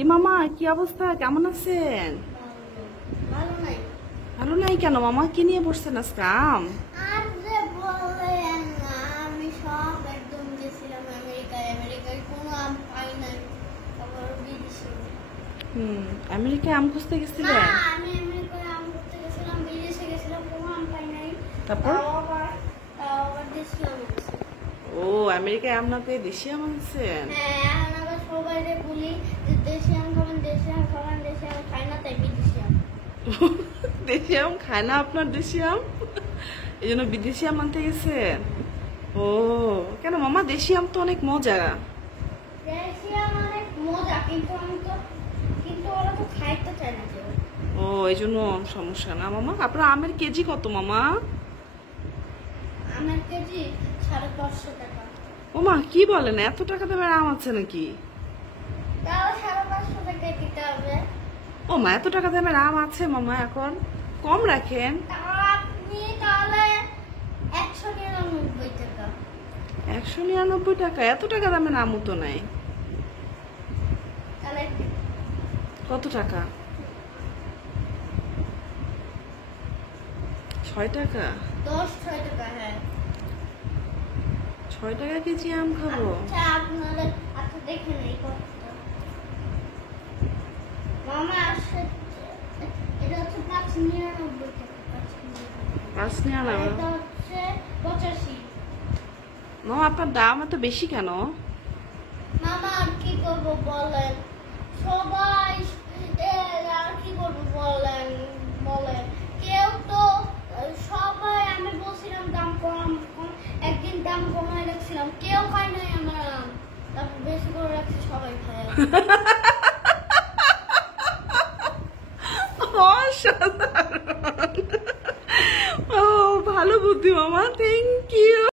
এ মামা, কি অবস্থা? কেমন আছেন? ভালো নাই। ভালো নাই কেন মামা? কি নিয়ে বসছেন আজকে? আম? আর যে বলেন না, আমি সব একদম গেছিলাম আমেরিকায়। আমেরিকায় কোনো আম পাই নাই, আবার বিদেশে। আমেরিকায় আম খুঁজতে না, গেছিলেন? আমি আমেরিকায় আম করতে গেছিলাম, বিদেশে গেছিলাম, কোনো আম পাই নাই। তারপর? তাও আবার দেশি আম আছে। ও, আমেরিকায় আম না পেয়ে দেশি আম আনছেন? হ্যাঁ, এখন আবার সবাইকে বলি যে দেশি আম খাবেন, দেশি আম খাবেন, দেশি আম খাই না, তাই বিদেশি আম। দেশি আম খায় না আপনার দেশি আম? এই জন্য বিদেশি আম আনতে গেছেন? ও, কেন মামা? দেশি আম তো অনেক মজা। দেশি আম অনেক মজা, কিন্তু ওরা তো খাইতে চায় না কেউ। ও, এই জন্য সমস্যা না মামা। আপনার আমের কেজি কত মামা? আমের কেজি 550 টাকা। ও মা, কি বলেন? এত টাকা দামের আম আছে নাকি? তাও 550 টাকায় দিতে হবে। ও মা, এত টাকা দামের আম আছে মামা এখন? কম রাখেন। আপনি তাহলে 199 টাকা। 199 টাকা? এত টাকা দামের আমও তো নাই। তাহলে কত টাকা? 6 টাকা? 6 টাকা। হ্যাঁ, 6 টাকা কেজি আম খাবো? আচ্ছা দেখে নেই কতটা। মামা আসছে, এটা হচ্ছে 599 টাকা। পাঁচ নিয়ে আর আনা? এটা হচ্ছে 85। মামা, আপনার দাম এত বেশি কেন? মামা আর কি করব বলেন, সবাই আর কি করব বলেন বলেন কেউ তো, সবাই আমি বলছিলাম দাম কম কম, একদিন দাম কমায় রাখছিলাম, কেউ খায় নাই আমার আম, তারপর বেশি করে রাখছি, সবাই খায়। অসাধারণ। ও, ভালো বুদ্ধি মামা, থ্যাংক ইউ।